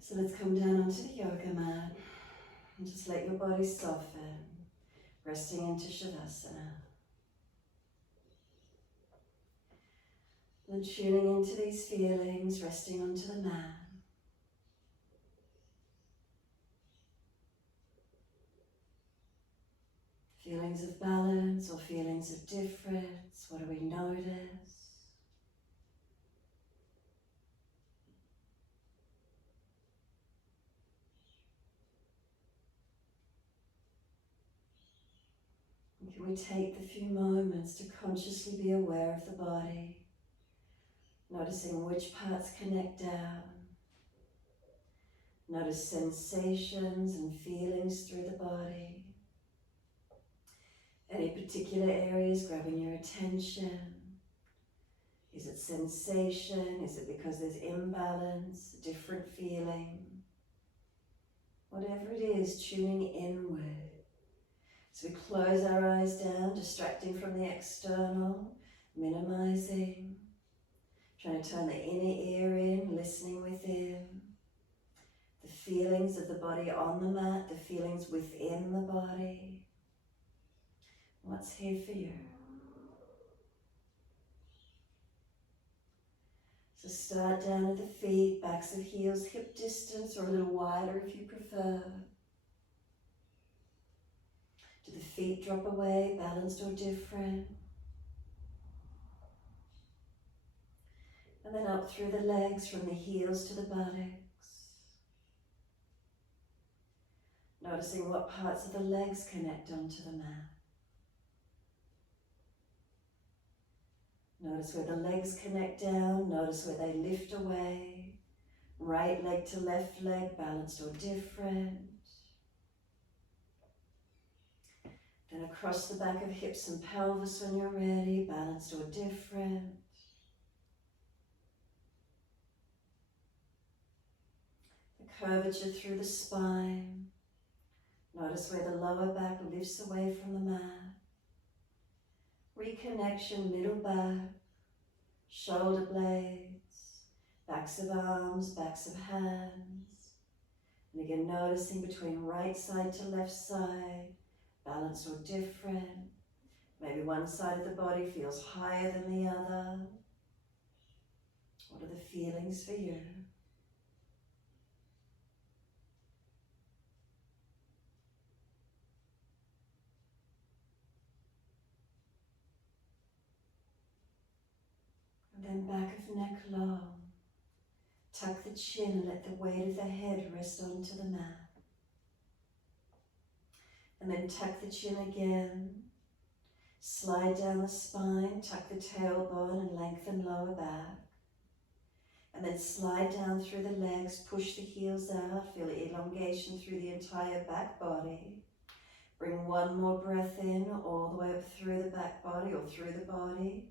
So let's come down onto the yoga mat and just let your body soften, resting into Shavasana. And tuning into these feelings, resting onto the mat. Feelings of balance or feelings of difference, what do we notice? And can we take the few moments to consciously be aware of the body, noticing which parts connect down. Notice sensations and feelings through the body. Any particular areas grabbing your attention? Is it sensation? Is it because there's imbalance, a different feeling? Whatever it is, tuning inward. So we close our eyes down, distracting from the external, minimizing, trying to turn the inner ear in, listening within. The feelings of the body on the mat, the feelings within the body. What's here for you? So start down at the feet, backs of heels, hip distance, or a little wider if you prefer. Do the feet drop away, balanced or different? And then up through the legs, from the heels to the buttocks. Noticing what parts of the legs connect onto the mat. Notice where the legs connect down, notice where they lift away. Right leg to left leg, balanced or different. Then across the back of hips and pelvis when you're ready, balanced or different. The curvature through the spine. Notice where the lower back lifts away from the mat. Reconnection, middle back, shoulder blades, backs of arms, backs of hands. And again, noticing between right side to left side, balanced or different. Maybe one side of the body feels higher than the other. What are the feelings for you? And then back of neck long. Tuck the chin and let the weight of the head rest onto the mat. And then tuck the chin again. Slide down the spine, tuck the tailbone and lengthen lower back. And then slide down through the legs, push the heels out, feel elongation through the entire back body. Bring one more breath in, all the way up through the back body or through the body.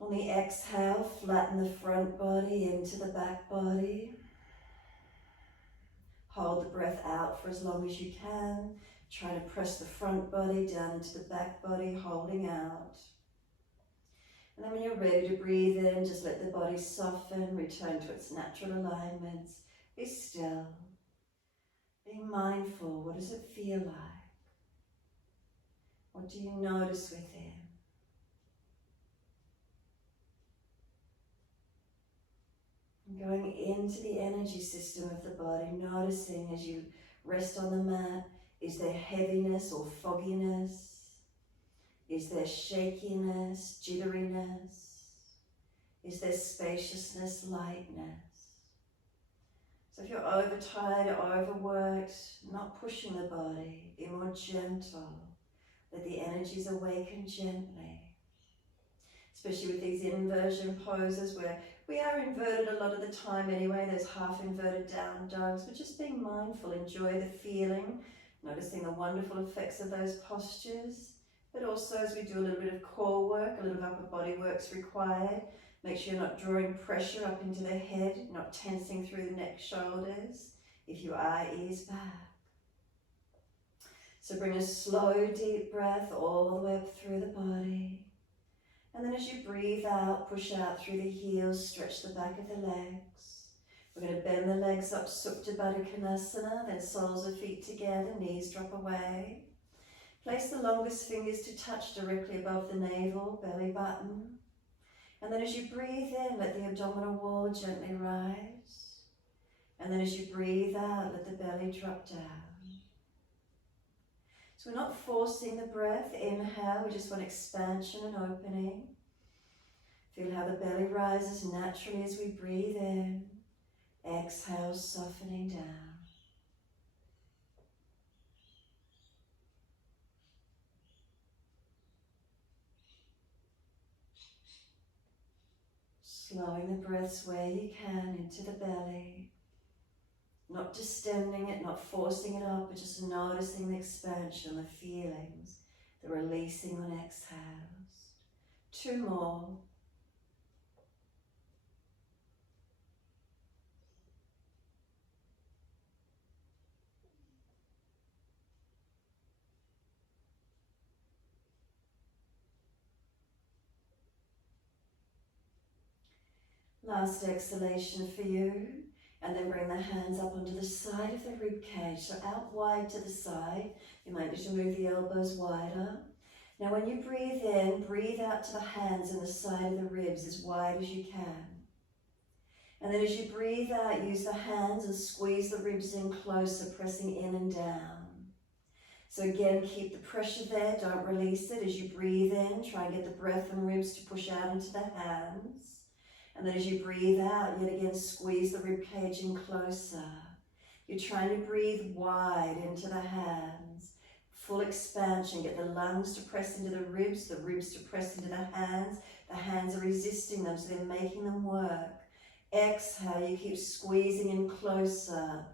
On the exhale, flatten the front body into the back body. Hold the breath out for as long as you can. Try to press the front body down into the back body, holding out. And then when you're ready to breathe in, just let the body soften, return to its natural alignments. Be still. Be mindful. What does it feel like? What do you notice within? Going into the energy system of the body, noticing as you rest on the mat, is there heaviness or fogginess? Is there shakiness, jitteriness? Is there spaciousness, lightness? So if you're overtired or overworked, not pushing the body, be more gentle. Let the energies awaken gently. Especially with these inversion poses where we are inverted a lot of the time anyway. There's half inverted down dogs, but just being mindful, enjoy the feeling, noticing the wonderful effects of those postures. But also as we do a little bit of core work, a little upper body work's required. Make sure you're not drawing pressure up into the head, not tensing through the neck, shoulders. If you are, ease back. So bring a slow, deep breath all the way up through the body. And then as you breathe out, push out through the heels, stretch the back of the legs. We're going to bend the legs up, Supta Baddha Konasana, then soles of feet together, knees drop away. Place the longest fingers to touch directly above the navel, belly button. And then as you breathe in, let the abdominal wall gently rise. And then as you breathe out, let the belly drop down. So we're not forcing the breath. Inhale, we just want expansion and opening. Feel how the belly rises naturally as we breathe in. Exhale, softening down. Slowing the breaths where you can into the belly. Not distending it, not forcing it up, but just noticing the expansion, the feelings, the releasing on exhales. 2 more. Last exhalation for you. And then bring the hands up onto the side of the rib cage, so out wide to the side. You might need to move the elbows wider. Now when you breathe in, breathe out to the hands and the side of the ribs as wide as you can. And then as you breathe out, use the hands and squeeze the ribs in closer, pressing in and down. So again, keep the pressure there, don't release it. As you breathe in, try and get the breath and ribs to push out into the hands. And then as you breathe out, yet again, squeeze the rib cage in closer. You're trying to breathe wide into the hands. Full expansion. Get the lungs to press into the ribs to press into the hands. The hands are resisting them, so they're making them work. Exhale, you keep squeezing in closer.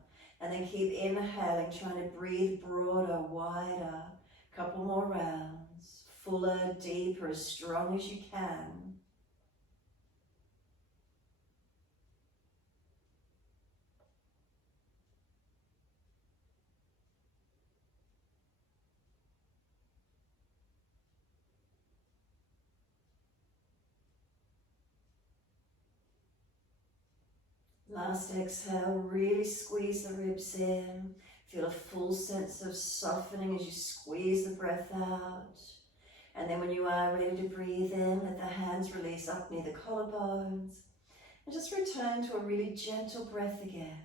And then keep inhaling, trying to breathe broader, wider. Couple more rounds. Fuller, deeper, as strong as you can. Last exhale, really squeeze the ribs in. Feel a full sense of softening as you squeeze the breath out. And then when you are ready to breathe in, let the hands release up near the collarbones. And just return to a really gentle breath again.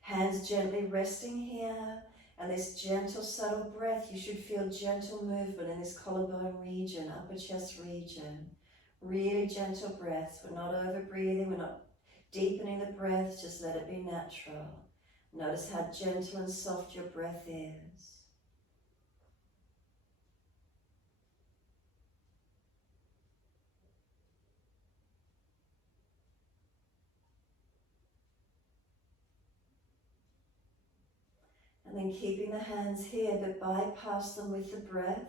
Hands gently resting here. And this gentle, subtle breath, you should feel gentle movement in this collarbone region, upper chest region. Really gentle breaths. We're not over breathing, we're not deepening the breath, just let it be natural. Notice how gentle and soft your breath is. And then keeping the hands here, but bypass them with the breath.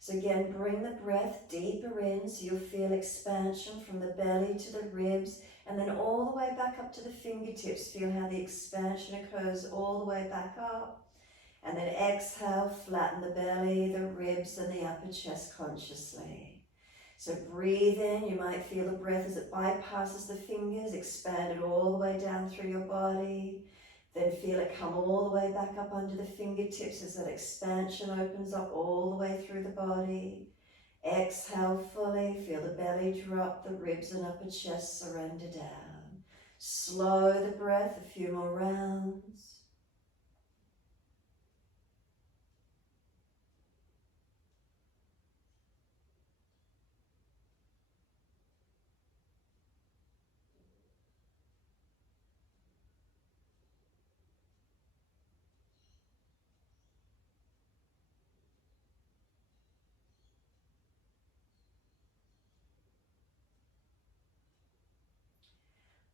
So again, bring the breath deeper in, so you'll feel expansion from the belly to the ribs, and then all the way back up to the fingertips. Feel how the expansion occurs all the way back up. And then exhale, flatten the belly, the ribs, and the upper chest consciously. So breathe in, you might feel the breath as it bypasses the fingers, expand it all the way down through your body. Then feel it come all the way back up under the fingertips as that expansion opens up all the way through the body. Exhale fully, feel the belly drop, the ribs and upper chest surrender down. Slow the breath, a few more rounds.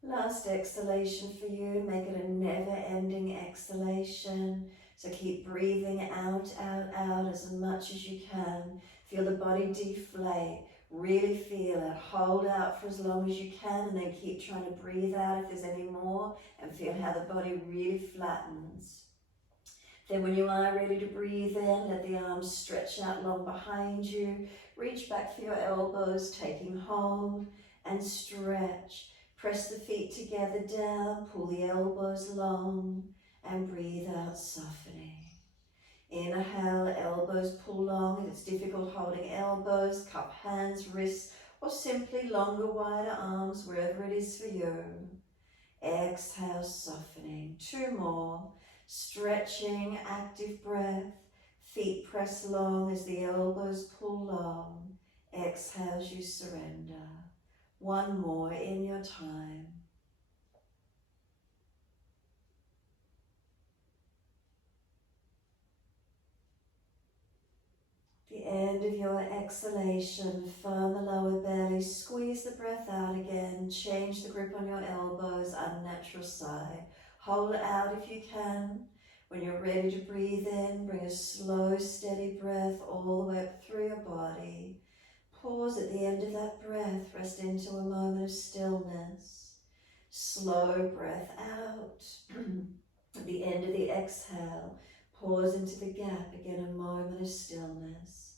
Last exhalation for you, make it a never-ending exhalation. So keep breathing out, out, out as much as you can. Feel the body deflate, really feel it. Hold out for as long as you can, and then keep trying to breathe out if there's any more, and feel how the body really flattens. Then when you are ready to breathe in, let the arms stretch out long behind you. Reach back for your elbows, taking hold, and stretch. Press the feet together down, pull the elbows long, and breathe out, softening. Inhale, elbows pull long. If it's difficult holding elbows, cup hands, wrists, or simply longer, wider arms, wherever it is for you. Exhale, softening. 2 more. Stretching, active breath. Feet press long as the elbows pull long. Exhale as you surrender. 1 more in your time. The end of your exhalation, firm the lower belly, squeeze the breath out again, change the grip on your elbows, unnatural side. Hold it out if you can. When you're ready to breathe in, bring a slow, steady breath all the way up through your body. Pause at the end of that breath, rest into a moment of stillness. Slow breath out. At the end of the exhale, pause into the gap, again a moment of stillness.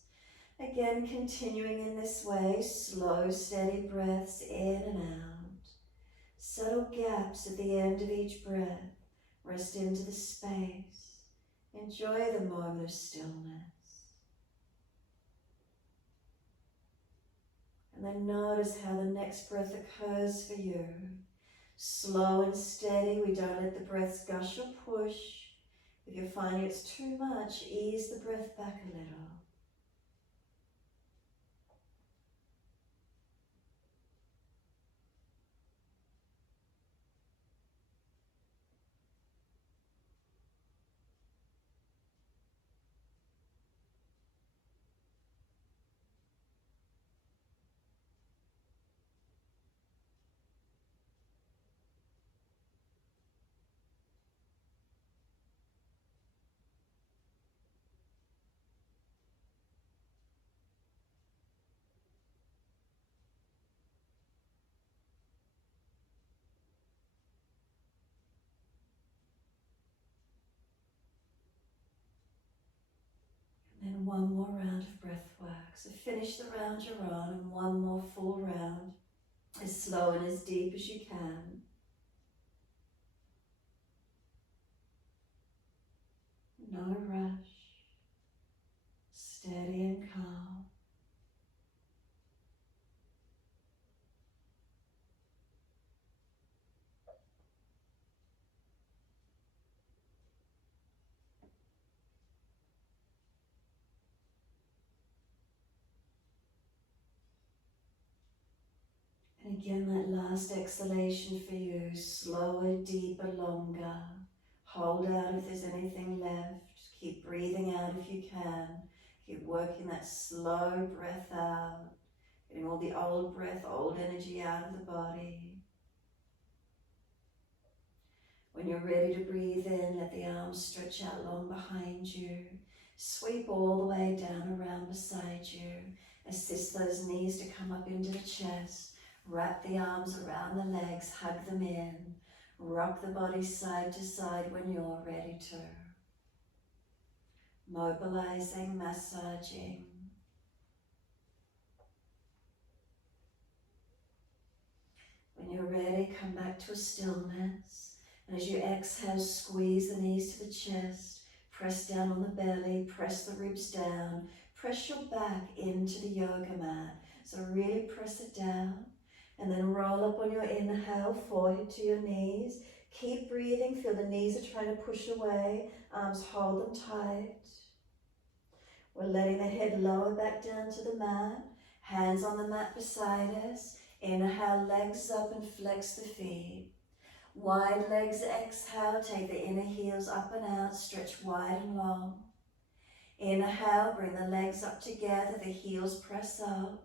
Again, continuing in this way, slow, steady breaths in and out. Subtle gaps at the end of each breath. Rest into the space. Enjoy the moment of stillness. And then notice how the next breath occurs for you. Slow and steady, we don't let the breaths gush or push. If you're finding it's too much, ease the breath back a little. And 1 more round of breath work. So finish the round you're on and 1 more full round, as slow and as deep as you can. No rush, steady and calm. And again, that last exhalation for you, slower, deeper, longer. Hold out if there's anything left. Keep breathing out if you can. Keep working that slow breath out. Getting all the old breath, old energy out of the body. When you're ready to breathe in, let the arms stretch out long behind you. Sweep all the way down around beside you. Assist those knees to come up into the chest. Wrap the arms around the legs, hug them in. Rock the body side to side when you're ready to. Mobilizing, massaging. When you're ready, come back to a stillness. And as you exhale, squeeze the knees to the chest. Press down on the belly, press the ribs down. Press your back into the yoga mat. So really press it down. And then roll up on your inhale, forehead to your knees. Keep breathing, feel the knees are trying to push away. Arms hold them tight. We're letting the head lower back down to the mat. Hands on the mat beside us. Inhale, legs up and flex the feet. Wide legs, exhale, take the inner heels up and out, stretch wide and long. Inhale, bring the legs up together, the heels press up.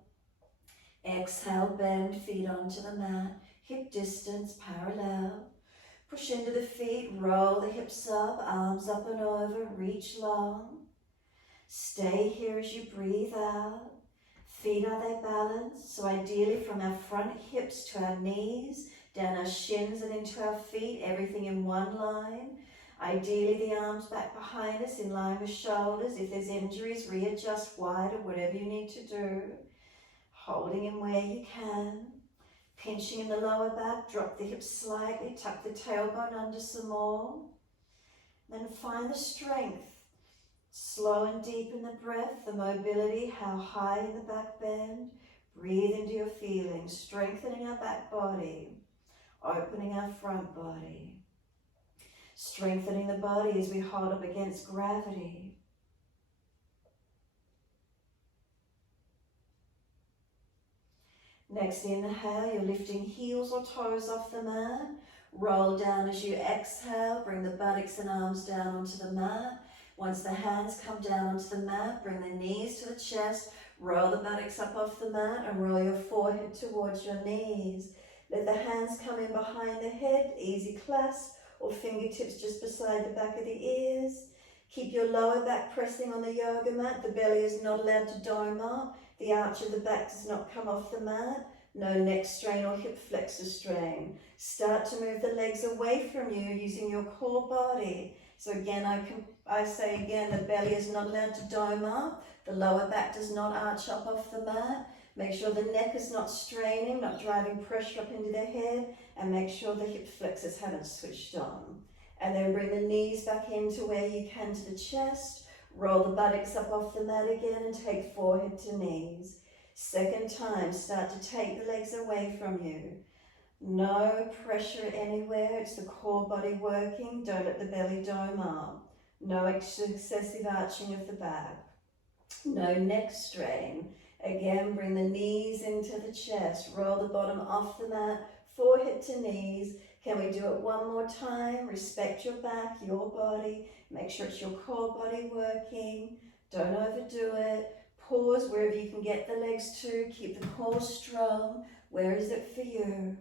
Exhale, bend feet onto the mat, hip distance parallel. Push into the feet, roll the hips up, arms up and over, reach long. Stay here as you breathe out. Feet, are they balanced? So ideally from our front hips to our knees, down our shins and into our feet, everything in one line. Ideally the arms back behind us in line with shoulders. If there's injuries, readjust wider, whatever you need to do. Holding in where you can. Pinching in the lower back, drop the hips slightly, tuck the tailbone under some more. Then find the strength. Slow and deepen the breath, the mobility, how high in the back bend. Breathe into your feelings, strengthening our back body, opening our front body. Strengthening the body as we hold up against gravity. Next inhale, you're lifting heels or toes off the mat. Roll down as you exhale, bring the buttocks and arms down onto the mat. Once the hands come down onto the mat, bring the knees to the chest, roll the buttocks up off the mat and roll your forehead towards your knees. Let the hands come in behind the head, easy clasp, or fingertips just beside the back of the ears. Keep your lower back pressing on the yoga mat. The belly is not allowed to dome up. The arch of the back does not come off the mat. No neck strain or hip flexor strain. Start to move the legs away from you using your core body. So again, I say again, the belly is not allowed to dome up. The lower back does not arch up off the mat. Make sure the neck is not straining, not driving pressure up into the head, and make sure the hip flexors haven't switched on. And then bring the knees back into where you can to the chest. Roll the buttocks up off the mat again and take forehead to knees. Second time, start to take the legs away from you. No pressure anywhere, it's the core body working. Don't let the belly dome up. No excessive arching of the back. No neck strain. Again, bring the knees into the chest. Roll the bottom off the mat, forehead to knees. Can we do it one more time? Respect your back, your body. Make sure it's your core body working. Don't overdo it. Pause wherever you can get the legs to. Keep the core strong. Where is it for you?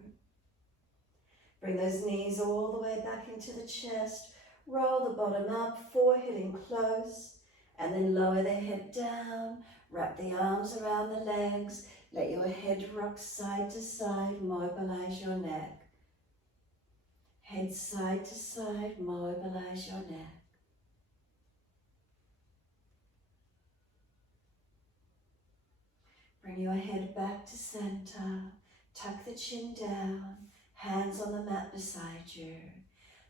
Bring those knees all the way back into the chest. Roll the bottom up, forehead in close. And then lower the head down. Wrap the arms around the legs. Let your head rock side to side. Mobilize your neck. Head side to side. Mobilize your neck. Bring your head back to center. Tuck the chin down. Hands on the mat beside you.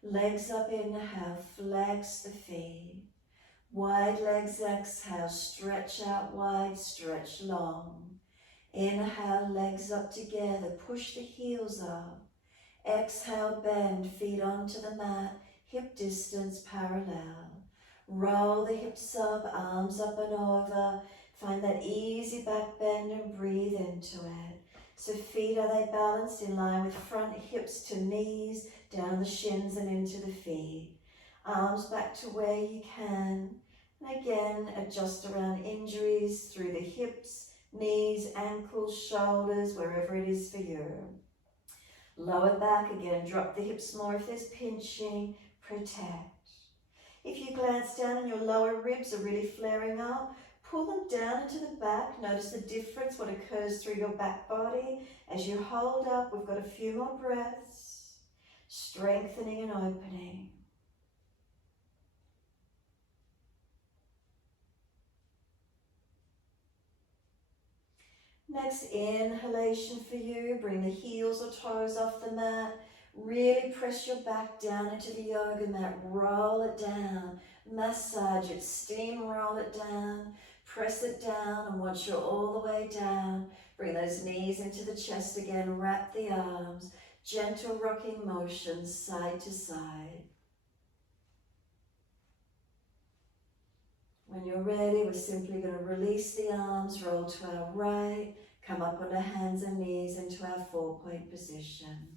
Legs up, inhale. Flex the feet. Wide legs, exhale, stretch out wide, stretch long. Inhale, legs up together, push the heels up. Exhale, bend, feet onto the mat, hip distance parallel. Roll the hips up, arms up and over. Find that easy back bend and breathe into it. So feet, are they balanced in line with front hips to knees, down the shins and into the feet. Arms back to where you can. And again, adjust around injuries through the hips, knees, ankles, shoulders, wherever it is for you. Lower back again, drop the hips more if there's pinching, protect. If you glance down and your lower ribs are really flaring up, pull them down into the back. Notice the difference, what occurs through your back body. As you hold up, we've got a few more breaths, strengthening and opening. Next inhalation for you, bring the heels or toes off the mat. Really press your back down into the yoga mat. Roll it down, massage it, steamroll it down, press it down, and once you're all the way down, bring those knees into the chest again, wrap the arms, gentle rocking motions side to side. When you're ready, we're simply going to release the arms, roll to our right, come up on our hands and knees into our 4-point position.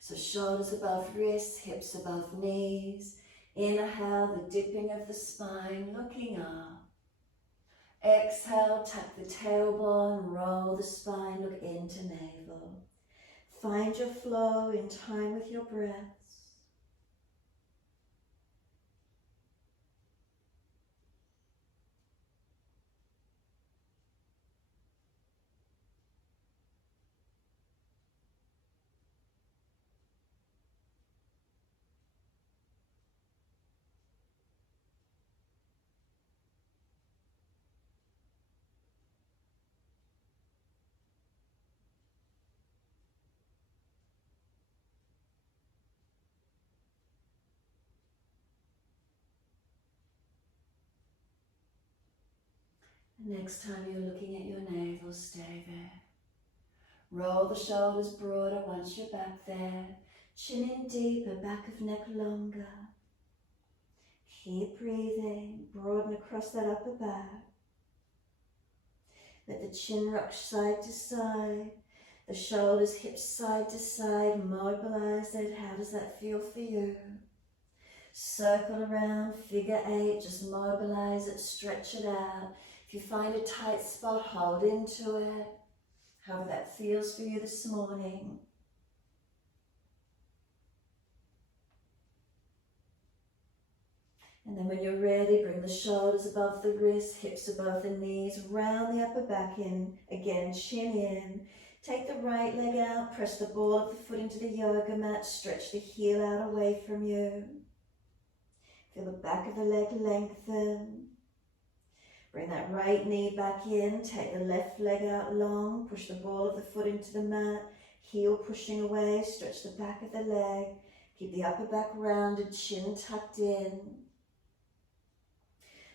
So shoulders above wrists, hips above knees. Inhale, the dipping of the spine, looking up. Exhale, tuck the tailbone, roll the spine, look into navel. Find your flow in time with your breaths. Next time you're looking at your navel, stay there. Roll the shoulders broader once you're back there. Chin in deeper, back of neck longer. Keep breathing, broaden across that upper back. Let the chin rock side to side. The shoulders, hips side to side, mobilize it. How does that feel for you? Circle around, figure 8, just mobilize it, stretch it out. If you find a tight spot, hold into it. However that feels for you this morning. And then when you're ready, bring the shoulders above the wrists, hips above the knees, round the upper back in. Again, chin in. Take the right leg out, press the ball of the foot into the yoga mat, stretch the heel out away from you. Feel the back of the leg lengthen. Bring that right knee back in, take the left leg out long, push the ball of the foot into the mat, heel pushing away, stretch the back of the leg, keep the upper back rounded, chin tucked in.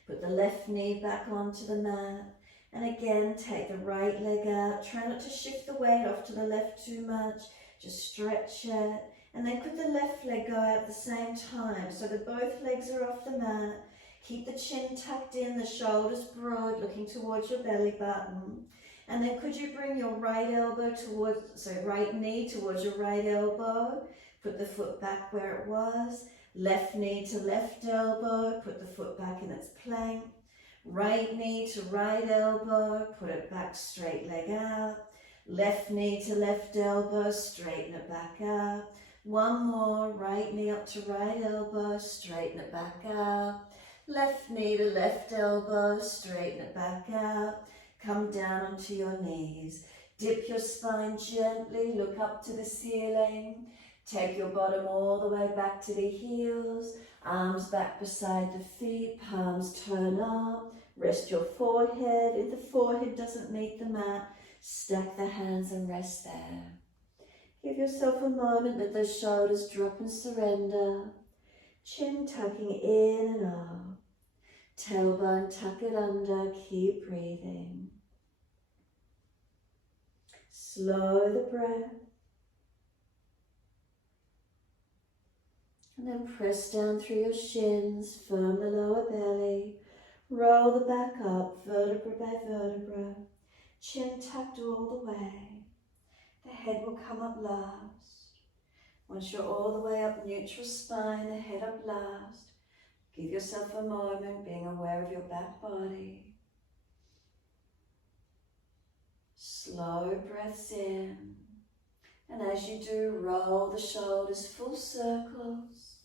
Put the left knee back onto the mat, and again take the right leg out. Try not to shift the weight off to the left too much, just stretch it. And then could the left leg go out at the same time so that both legs are off the mat. Keep the chin tucked in, the shoulders broad, looking towards your belly button. And then could you bring your right elbow towards, right knee towards your right elbow. Put the foot back where it was. Left knee to left elbow, put the foot back in its plank. Right knee to right elbow, put it back, straight leg out. Left knee to left elbow, straighten it back out. One more, right knee up to right elbow, straighten it back out. Left knee to left elbow, straighten it back out. Come down onto your knees. Dip your spine gently, look up to the ceiling. Take your bottom all the way back to the heels. Arms back beside the feet, palms turn up. Rest your forehead. If the forehead doesn't meet the mat, stack the hands and rest there. Give yourself a moment, let those shoulders drop and surrender. Chin tucking in and up. Tailbone tuck it under, keep breathing. Slow the breath. And then press down through your shins, firm the lower belly. Roll the back up, vertebra by vertebra. Chin tucked all the way. The head will come up last. Once you're all the way up, neutral spine, the head up last. Give yourself a moment, being aware of your back body. Slow breaths in. And as you do, roll the shoulders full circles.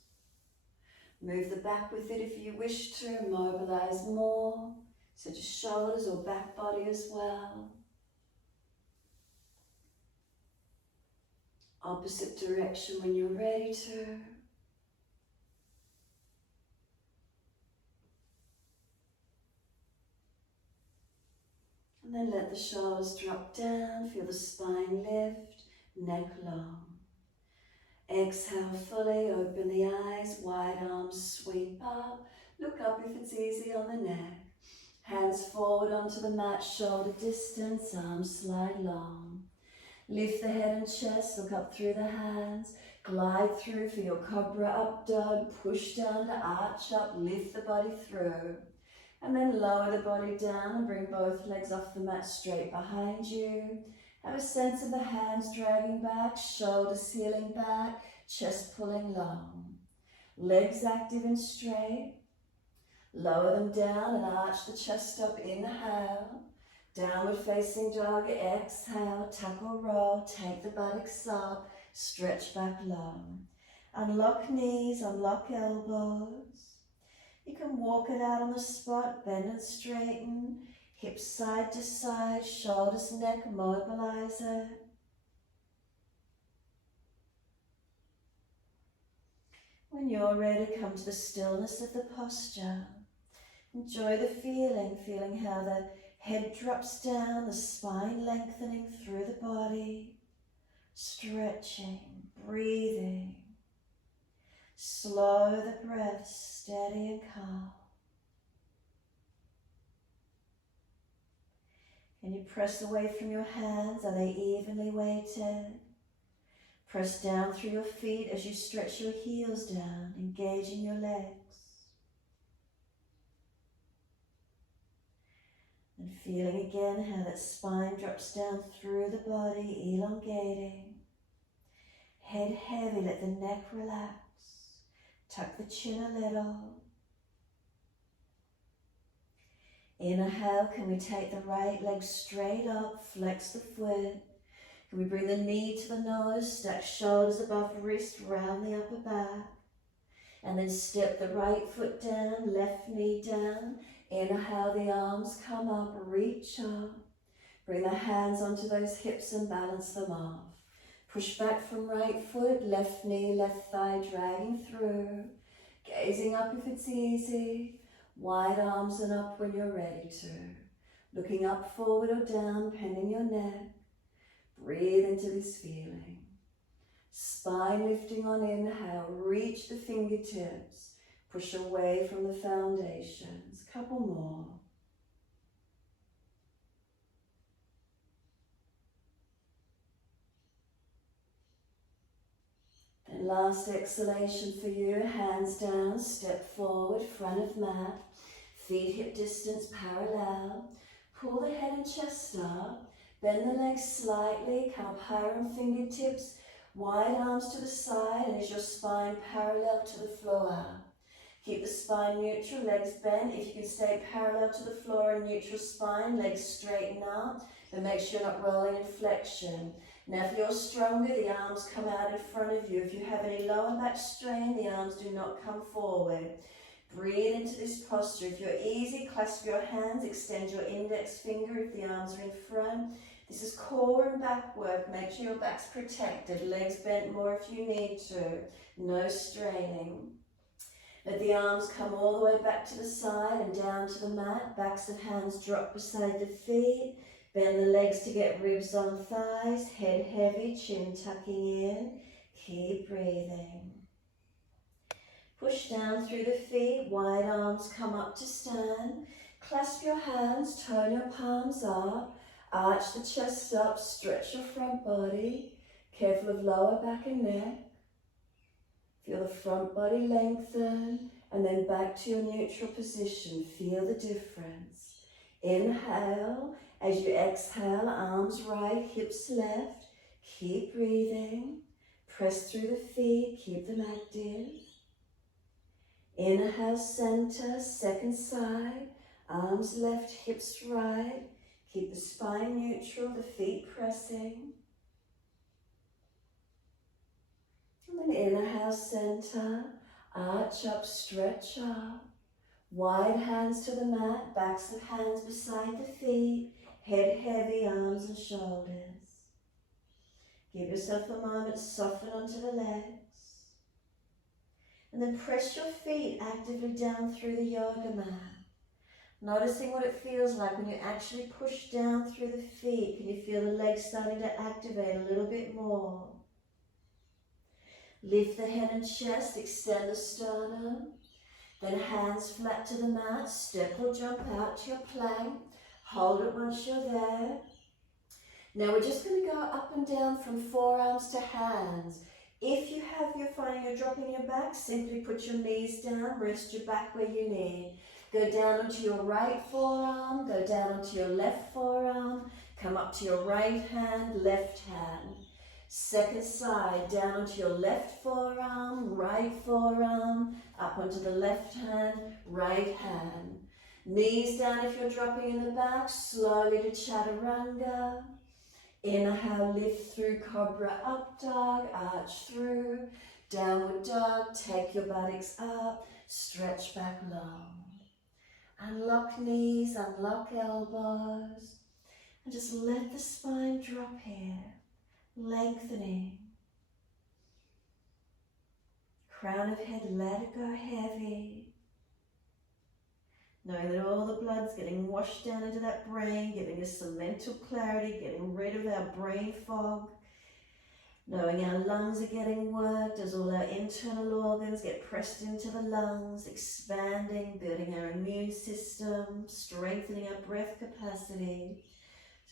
Move the back with it if you wish to, mobilize more, such as shoulders or back body as well. Opposite direction when you're ready to. And then let the shoulders drop down, feel the spine lift, neck long. Exhale fully, open the eyes, wide arms sweep up. Look up if it's easy on the neck. Hands forward onto the mat, shoulder distance, arms slide long. Lift the head and chest, look up through the hands. Glide through for your Cobra Up Dog. Push down to arch up, lift the body through. And then lower the body down and bring both legs off the mat straight behind you. Have a sense of the hands dragging back, shoulders sealing back, chest pulling long. Legs active and straight. Lower them down and arch the chest up, inhale. Downward facing dog, exhale, tuck or roll, take the buttocks up, stretch back long. Unlock knees, unlock elbows. You can walk it out on the spot, bend and straighten. Hips side to side, shoulders, neck, mobilize it. When you're ready, come to the stillness of the posture. Enjoy the feeling, feeling how the head drops down, the spine lengthening through the body. Stretching, breathing. Slow the breath, steady and calm. Can you press away from your hands? Are they evenly weighted? Press down through your feet as you stretch your heels down, engaging your legs. And feeling again how that spine drops down through the body, elongating. Head heavy, let the neck relax. Tuck the chin a little. Inhale, can we take the right leg straight up, flex the foot. Can we bring the knee to the nose, stack shoulders above wrist, round the upper back. And then step the right foot down, left knee down. Inhale, the arms come up, reach up. Bring the hands onto those hips and balance them off. Push back from right foot, left knee, left thigh, dragging through. Gazing up if it's easy. Wide arms and up when you're ready to. Looking up, forward or down, bending your neck. Breathe into this feeling. Spine lifting on inhale, reach the fingertips. Push away from the foundations. Couple more. Then last exhalation for you, hands down, step forward, front of mat. Feet hip distance parallel. Pull the head and chest up. Bend the legs slightly, come up higher on fingertips. Wide arms to the side, and is your spine parallel to the floor? Keep the spine neutral, legs bent. If you can stay parallel to the floor and neutral spine, legs straighten out, but make sure you're not rolling in flexion. Now if you're stronger, the arms come out in front of you. If you have any lower back strain, the arms do not come forward. Breathe into this posture. If you're easy, clasp your hands, extend your index finger if the arms are in front. This is core and back work. Make sure your back's protected. Legs bent more if you need to. No straining. Let the arms come all the way back to the side and down to the mat. Backs of hands drop beside the feet. Bend the legs to get ribs on thighs. Head heavy, chin tucking in. Keep breathing. Push down through the feet. Wide arms come up to stand. Clasp your hands, turn your palms up. Arch the chest up, stretch your front body. Careful of lower back and neck. Feel the front body lengthen and then back to your neutral position. Feel the difference. Inhale. As you exhale, arms right, hips left. Keep breathing. Press through the feet, keep them active. Inhale, center, second side. Arms left, hips right. Keep the spine neutral, the feet pressing. And then inhale, center, arch up, stretch up. Wide hands to the mat, backs of hands beside the feet. Head heavy, arms and shoulders. Give yourself a moment, soften onto the legs. And then press your feet actively down through the yoga mat. Noticing what it feels like when you actually push down through the feet. Can you feel the legs starting to activate a little bit more? Lift the head and chest, extend the sternum. Then hands flat to the mat, step or jump out to your plank. Hold it once you're there. Now we're just going to go up and down from forearms to hands. If you finding you're dropping your back, simply put your knees down, rest your back where you need. Go down onto your right forearm, go down onto your left forearm, come up to your right hand, left hand. Second side, down onto your left forearm, right forearm, up onto the left hand, right hand. Knees down if you're dropping in the back, slowly to Chaturanga. Inhale, lift through Cobra Up Dog, arch through. Downward Dog, take your buttocks up, stretch back long. Unlock knees, unlock elbows, and just let the spine drop here, lengthening. Crown of head, let it go heavy. Knowing that all the blood's getting washed down into that brain, giving us some mental clarity, getting rid of our brain fog. Knowing our lungs are getting worked as all our internal organs get pressed into the lungs, expanding, building our immune system, strengthening our breath capacity.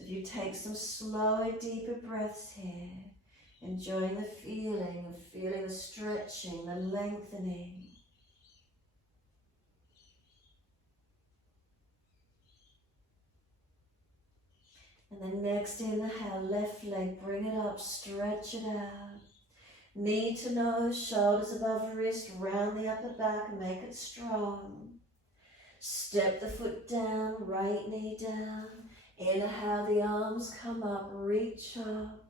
So if you take some slower, deeper breaths here, enjoying the feeling of feeling the stretching, the lengthening. And then next inhale, left leg, bring it up, stretch it out. Knee to nose, shoulders above wrist, round the upper back, make it strong. Step the foot down, right knee down. Inhale, the arms come up, reach up.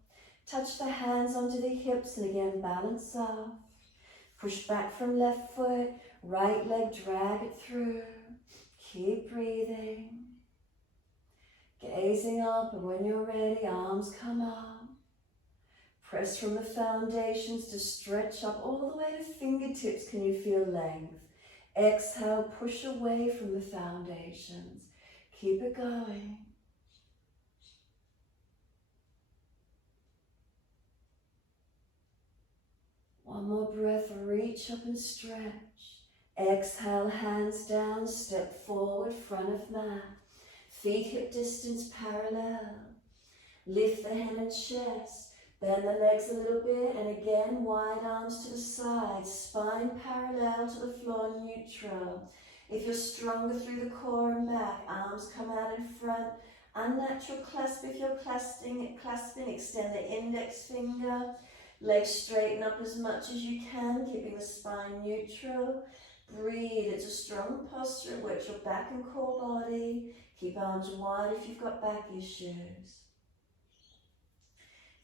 Touch the hands onto the hips and again balance up. Push back from left foot, right leg, drag it through. Keep breathing. Gazing up, and when you're ready, arms come up. Press from the foundations to stretch up all the way to fingertips. Can you feel length? Exhale, push away from the foundations. Keep it going. One more breath, reach up and stretch. Exhale, hands down, step forward, front of mat. Feet hip distance parallel. Lift the hem and chest. Bend the legs a little bit and again wide arms to the side. Spine parallel to the floor, neutral. If you're stronger through the core and back, arms come out in front. Unnatural clasp if you're clasping, extend the index finger. Legs straighten up as much as you can, keeping the spine neutral. Breathe, it's a strong posture, work your back and core body. Keep arms wide if you've got back issues.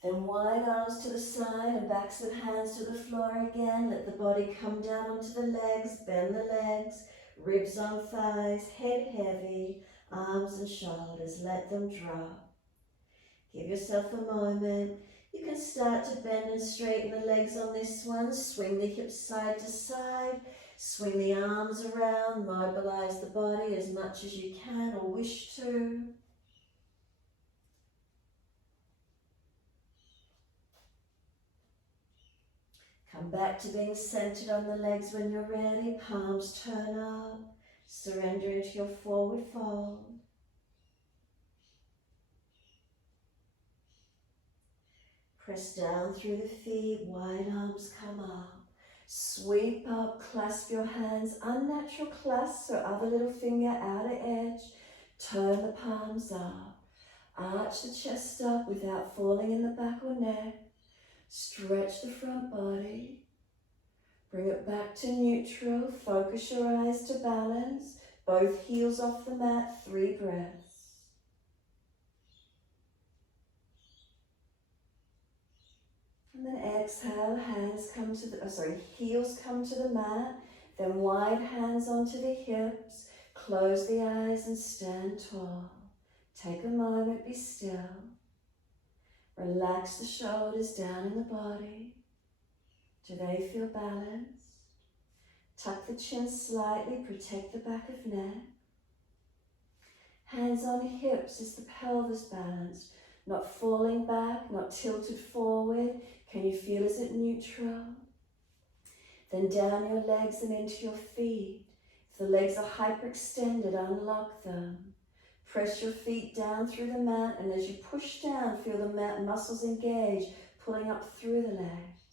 Then wide arms to the side and backs of hands to the floor again. Let the body come down onto the legs, bend the legs, ribs on thighs, head heavy, arms and shoulders, let them drop. Give yourself a moment. You can start to bend and straighten the legs on this one. Swing the hips side to side. Swing the arms around. Mobilize the body as much as you can or wish to. Come back to being centered on the legs when you're ready. Palms turn up. Surrender into your forward fold. Press down through the feet, wide arms come up. Sweep up, clasp your hands, unnatural clasp, so other little finger outer edge. Turn the palms up. Arch the chest up without falling in the back or neck. Stretch the front body. Bring it back to neutral. Focus your eyes to balance. Both heels off the mat, 3 breaths. And then exhale, hands come to the, heels come to the mat, then wide hands onto the hips, close the eyes and stand tall. Take a moment, be still. Relax the shoulders down in the body. Do they feel balanced? Tuck the chin slightly, protect the back of neck. Hands on hips, is the pelvis balanced? Not falling back, not tilted forward. Can you feel, is it neutral? Then down your legs and into your feet. If the legs are hyperextended, unlock them. Press your feet down through the mat, and as you push down, feel the mat muscles engage, pulling up through the legs.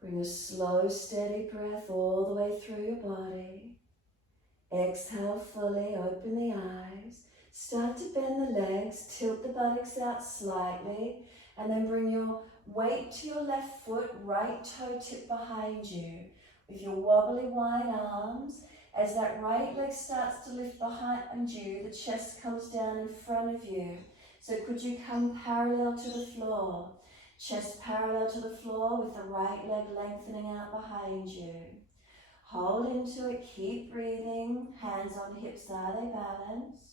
Bring a slow, steady breath all the way through your body. Exhale fully, open the eyes. Start to bend the legs, tilt the buttocks out slightly, and then bring your weight to your left foot, right toe tip behind you. With your wobbly wide arms, as that right leg starts to lift behind you, the chest comes down in front of you. So could you come parallel to the floor? Chest parallel to the floor with the right leg lengthening out behind you. Hold into it, keep breathing. Hands on hips, are they balanced?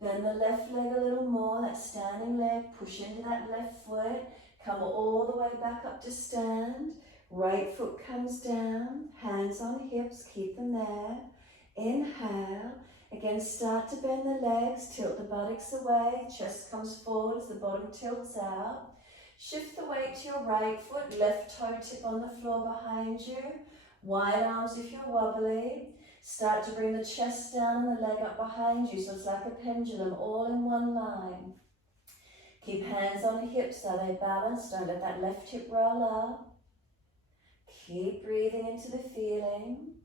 Bend the left leg a little more, that standing leg, push into that left foot. Come all the way back up to stand. Right foot comes down, hands on hips, keep them there. Inhale, again start to bend the legs, tilt the buttocks away, chest comes forward as the bottom tilts out. Shift the weight to your right foot, left toe tip on the floor behind you. Wide arms if you're wobbly. Start to bring the chest down and the leg up behind you, so it's like a pendulum, all in one line. Keep hands on hips so they balance. Don't let that left hip roll up. Keep breathing into the feeling.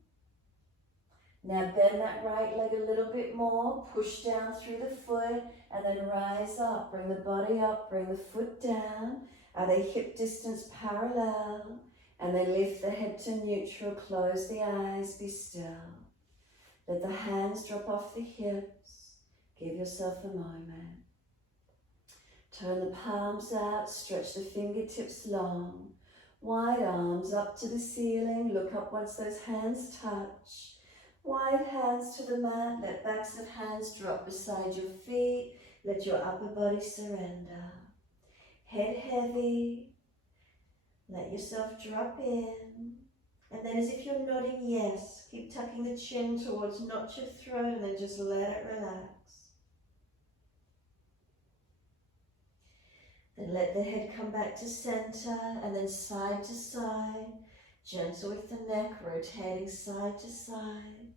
Now bend that right leg a little bit more. Push down through the foot and then rise up. Bring the body up, bring the foot down. Are they hip distance parallel? And then lift the head to neutral. Close the eyes, be still. Let the hands drop off the hips. Give yourself a moment. Turn the palms out, stretch the fingertips long. Wide arms up to the ceiling. Look up once those hands touch. Wide hands to the mat. Let backs of hands drop beside your feet. Let your upper body surrender. Head heavy. Let yourself drop in. And then as if you're nodding yes, keep tucking the chin towards not your throat and then just let it relax. Then let the head come back to center and then side to side. Gentle with the neck, rotating side to side.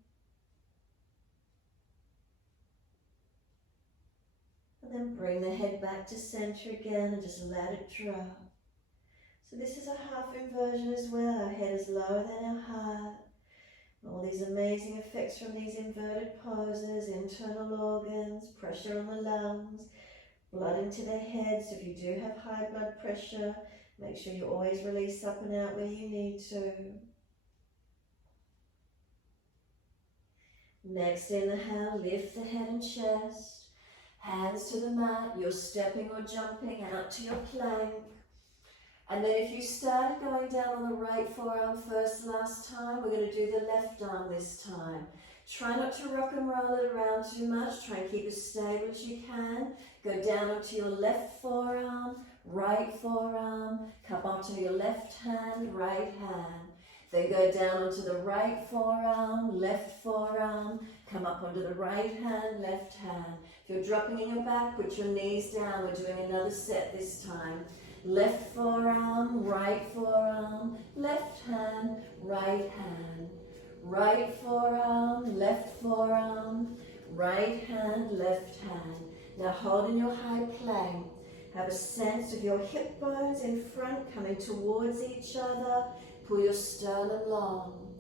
And then bring the head back to center again and just let it drop. So this is a half inversion as well. Our head is lower than our heart. All these amazing effects from these inverted poses, internal organs, pressure on the lungs, blood into the head. So if you do have high blood pressure, make sure you always release up and out where you need to. Next inhale, lift the head and chest. Hands to the mat. You're stepping or jumping out to your plank. And then if you started going down on the right forearm first last time, we're going to do the left arm this time. Try not to rock and roll it around too much. Try and keep as stable as you can. Go down onto your left forearm, right forearm. Come onto your left hand, right hand. Then go down onto the right forearm, left forearm. Come up onto the right hand, left hand. If you're dropping in your back, put your knees down. We're doing another set this time. Left forearm, left hand, right hand. Right forearm, left forearm, right hand, left hand. Now hold in your high plank. Have a sense of your hip bones in front coming towards each other. Pull your sternum long.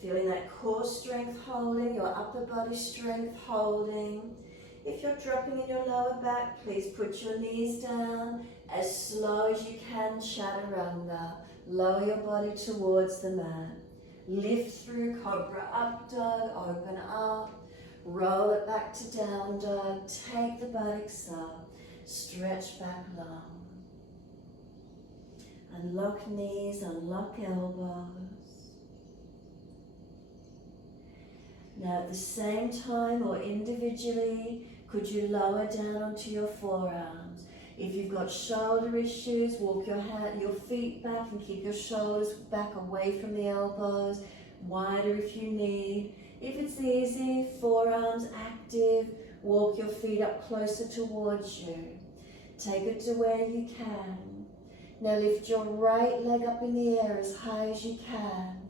Feeling that core strength holding, your upper body strength holding. If you're dropping in your lower back, please put your knees down as slow as you can, Chaturanga. Lower your body towards the mat. Lift through Cobra Up Dog, open up. Roll it back to Down Dog. Take the buttocks up. Stretch back long. Unlock knees, unlock elbows. Now at the same time or individually, could you lower down onto your forearms? If you've got shoulder issues, walk your feet back and keep your shoulders back away from the elbows, wider if you need. If it's easy, forearms active, walk your feet up closer towards you. Take it to where you can. Now lift your right leg up in the air as high as you can.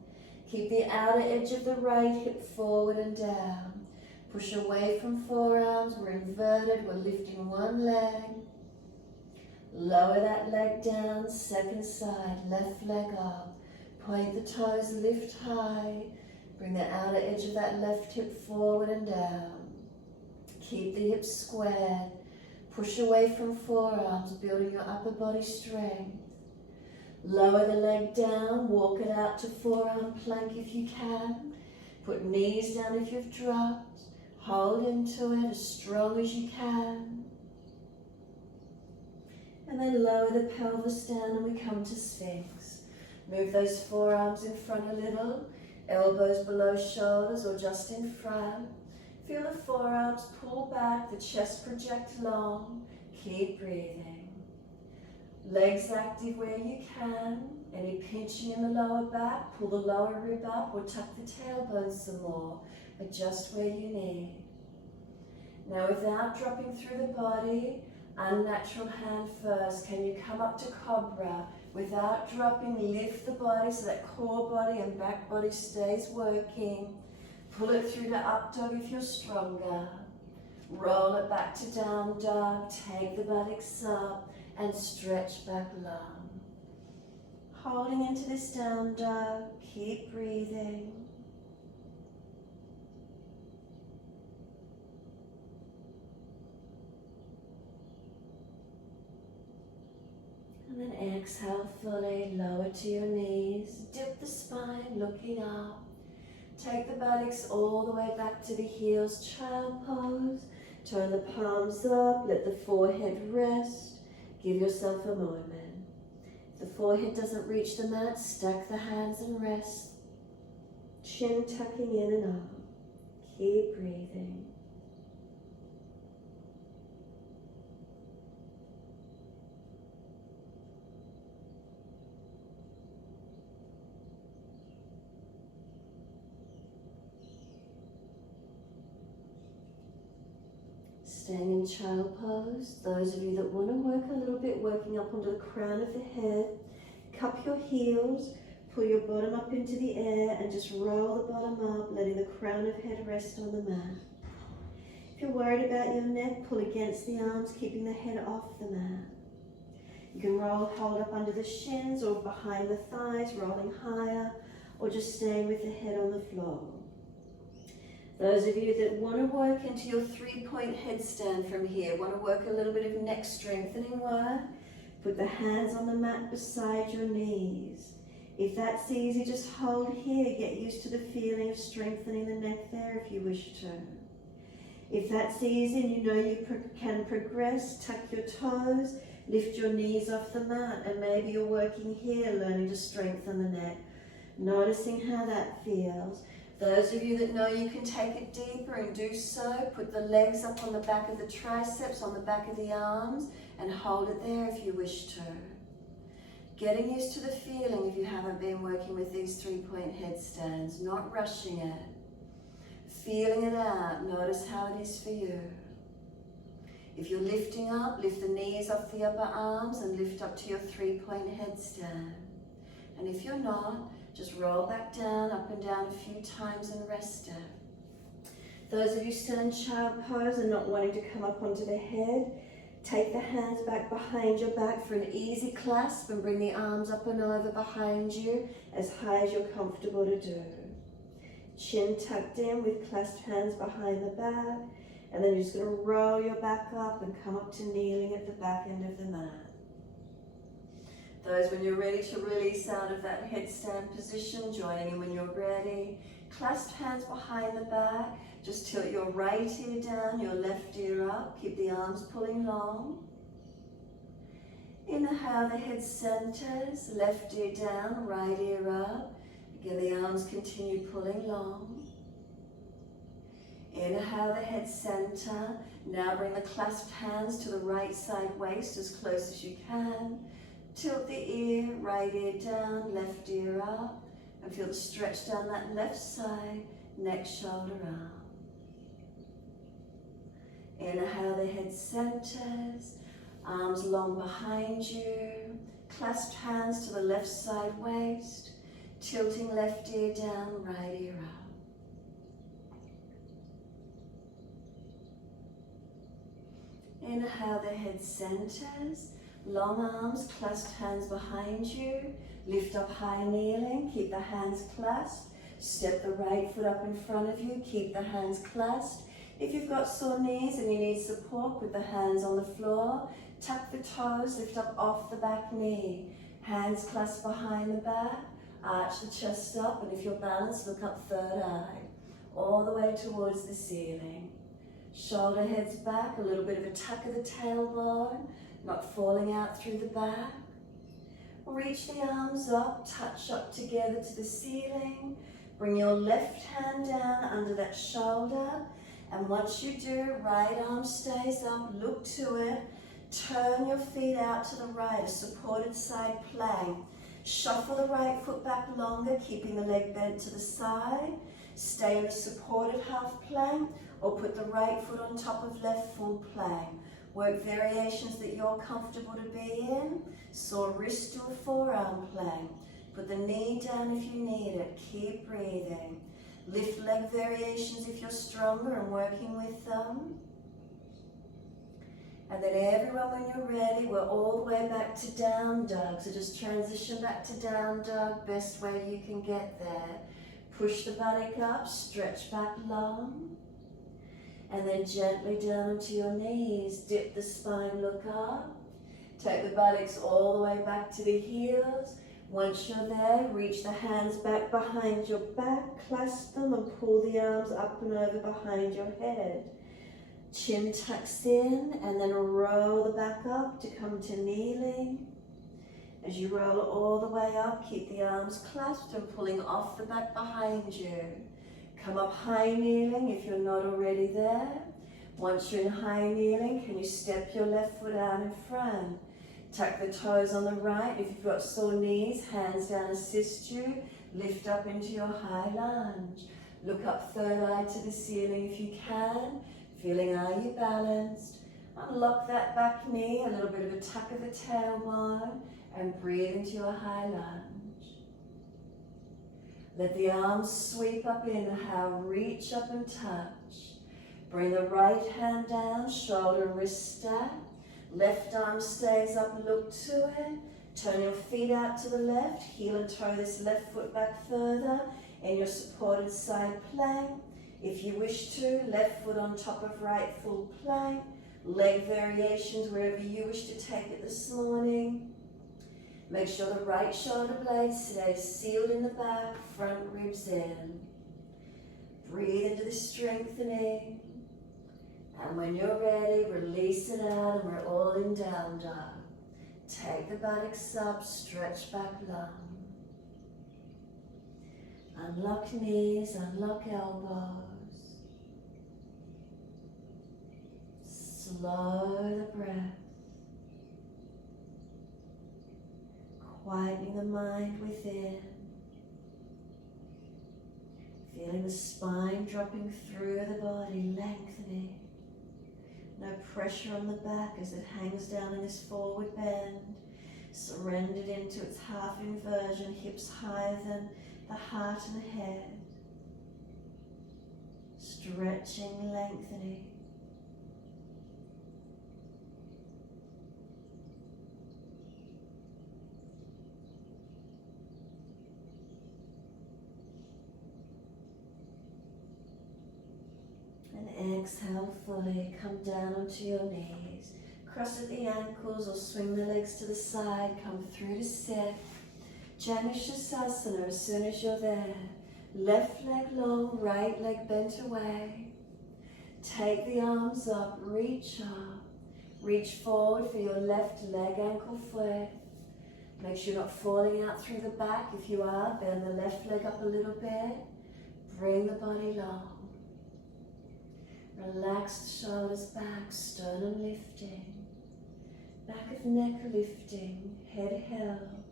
Keep the outer edge of the right hip forward and down. Push away from forearms, we're inverted, we're lifting one leg. Lower that leg down, second side, left leg up. Point the toes, lift high. Bring the outer edge of that left hip forward and down. Keep the hips squared. Push away from forearms, building your upper body strength. Lower the leg down, walk it out to forearm plank if you can. Put knees down if you've dropped. Hold into it as strong as you can. And then lower the pelvis down and we come to Sphinx. Move those forearms in front a little, elbows below shoulders or just in front. Feel the forearms pull back, the chest project long. Keep breathing. Legs active where you can. Any pinching in the lower back, pull the lower rib up or tuck the tailbone some more. Adjust where you need. Now without dropping through the body, unnatural hand first. Can you come up to Cobra? Without dropping, lift the body so that core body and back body stays working. Pull it through to up dog if you're stronger. Roll it back to down dog. Take the buttocks up and stretch back long. Holding into this down dog. Keep breathing. And then exhale fully, lower to your knees, dip the spine, looking up. Take the buttocks all the way back to the heels, child pose. Turn the palms up, let the forehead rest. Give yourself a moment. If the forehead doesn't reach the mat, stack the hands and rest. Chin tucking in and up. Keep breathing. Staying in child pose. Those of you that want to work a little bit, working up onto the crown of the head, cup your heels, pull your bottom up into the air and just roll the bottom up, letting the crown of head rest on the mat. If you're worried about your neck, pull against the arms, keeping the head off the mat. You can hold up under the shins or behind the thighs, rolling higher, or just staying with the head on the floor. Those of you that want to work into your 3-point headstand from here, want to work a little bit of neck strengthening work, put the hands on the mat beside your knees. If that's easy, just hold here. Get used to the feeling of strengthening the neck there if you wish to. If that's easy and you know you can progress, tuck your toes, lift your knees off the mat, and maybe you're working here, learning to strengthen the neck, noticing how that feels. Those of you that know you can take it deeper and do so, put the legs up on the back of the triceps, on the back of the arms, and hold it there if you wish to. Getting used to the feeling if you haven't been working with these 3-point headstands, not rushing it. Feeling it out, notice how it is for you. If you're lifting up, lift the knees off the upper arms and lift up to your 3-point headstand. And if you're not, just roll back down, up and down a few times and rest it. Those of you still in child pose and not wanting to come up onto the head, take the hands back behind your back for an easy clasp and bring the arms up and over behind you as high as you're comfortable to do. Chin tucked in with clasped hands behind the back, and then you're just going to roll your back up and come up to kneeling at the back end of the mat. Those when you're ready to release out of that headstand position, joining in when you're ready. Clasped hands behind the back. Just tilt your right ear down, your left ear up. Keep the arms pulling long. Inhale, the head centers. Left ear down, right ear up. Again, the arms continue pulling long. Inhale, the head center. Now bring the clasped hands to the right side waist as close as you can. Tilt the ear, right ear down, left ear up, and feel the stretch down that left side, neck, shoulder, arm. Inhale, the head centers, arms long behind you, clasped hands to the left side waist, tilting left ear down, right ear up. Inhale, the head centers. Long arms, clasped hands behind you. Lift up high kneeling, keep the hands clasped. Step the right foot up in front of you, keep the hands clasped. If you've got sore knees and you need support, put the hands on the floor. Tuck the toes, lift up off the back knee. Hands clasped behind the back. Arch the chest up, and if you're balanced, look up third eye. All the way towards the ceiling. Shoulder heads back, a little bit of a tuck of the tailbone. Not falling out through the back. Reach the arms up, touch up together to the ceiling. Bring your left hand down under that shoulder. And once you do, right arm stays up, look to it. Turn your feet out to the right, a supported side plank. Shuffle the right foot back longer, keeping the leg bent to the side. Stay in a supported half plank, or put the right foot on top of left full plank. Work variations that you're comfortable to be in. Sore wrist to a forearm plank. Put the knee down if you need it. Keep breathing. Lift leg variations if you're stronger and working with them. And then everyone, when you're ready, we're all the way back to down dog. So just transition back to down dog, best way you can get there. Push the buttock up, stretch back long. And then gently down onto your knees, dip the spine, look up. Take the buttocks all the way back to the heels. Once you're there, reach the hands back behind your back, clasp them and pull the arms up and over behind your head. Chin tucks in and then roll the back up to come to kneeling. As you roll all the way up, keep the arms clasped and pulling off the back behind you. Come up high kneeling if you're not already there. Once you're in high kneeling, can you step your left foot out in front? Tuck the toes on the right. If you've got sore knees, hands down assist you. Lift up into your high lunge. Look up third eye to the ceiling if you can. Feeling, are you balanced? Unlock that back knee, a little bit of a tuck of the tailbone, and breathe into your high lunge. Let the arms sweep up, inhale, reach up and touch. Bring the right hand down, shoulder and wrist stack. Left arm stays up, look to it. Turn your feet out to the left, heel and toe this left foot back further in your supported side plank. If you wish to, left foot on top of right, full plank. Leg variations wherever you wish to take it this morning. Make sure the right shoulder blade stays sealed in the back, front ribs in. Breathe into the strengthening. And when you're ready, release it out and we're all in down dog. Take the buttocks up, stretch back long. Unlock knees, unlock elbows. Slow the breath. Quietening the mind within. Feeling the spine dropping through the body, lengthening. No pressure on the back as it hangs down in this forward bend. Surrendered into its half inversion, hips higher than the heart and the head. Stretching, lengthening. And exhale fully, come down onto your knees. Cross at the ankles or swing the legs to the side, come through to Sept. Janushasana as soon as you're there. Left leg long, right leg bent away. Take the arms up, reach up. Reach forward for your left leg, ankle, foot. Make sure you're not falling out through the back. If you are, bend the left leg up a little bit. Bring the body long. Relax the shoulders back, sternum lifting. Back of neck lifting, head held.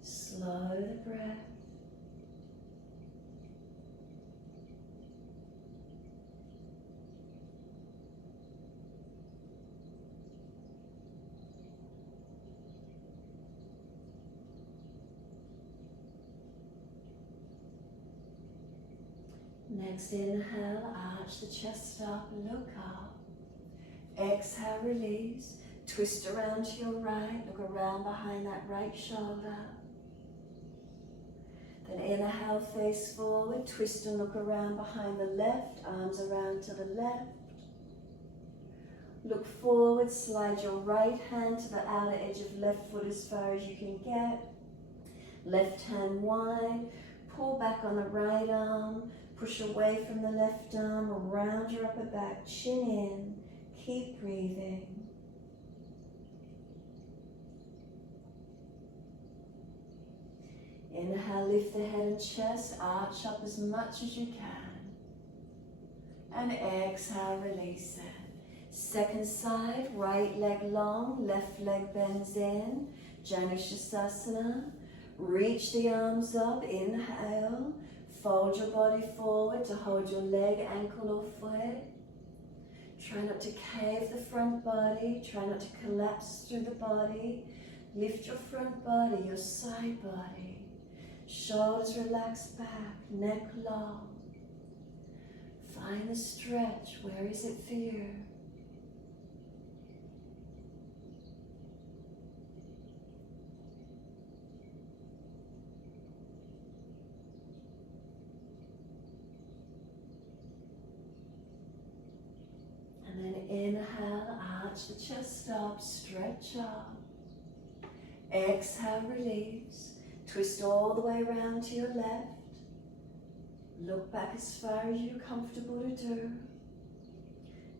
Slow the breath. Next inhale, arch the chest up, look up. Exhale, release. Twist around to your right, look around behind that right shoulder. Then inhale, face forward, twist and look around behind the left, arms around to the left. Look forward, slide your right hand to the outer edge of left foot as far as you can get. Left hand wide, pull back on the right arm, push away from the left arm, around your upper back, chin in, keep breathing. Inhale, lift the head and chest, arch up as much as you can. And exhale, release it. Second side, right leg long, left leg bends in, Janushasana. Reach the arms up, inhale. Fold your body forward to hold your leg, ankle or foot. Try not to cave the front body. Try not to collapse through the body. Lift your front body, your side body. Shoulders relax back, neck long. Find the stretch. Where is it for you? And then inhale, arch the chest up, stretch up. Exhale, release. Twist all the way around to your left. Look back as far as you're comfortable to do.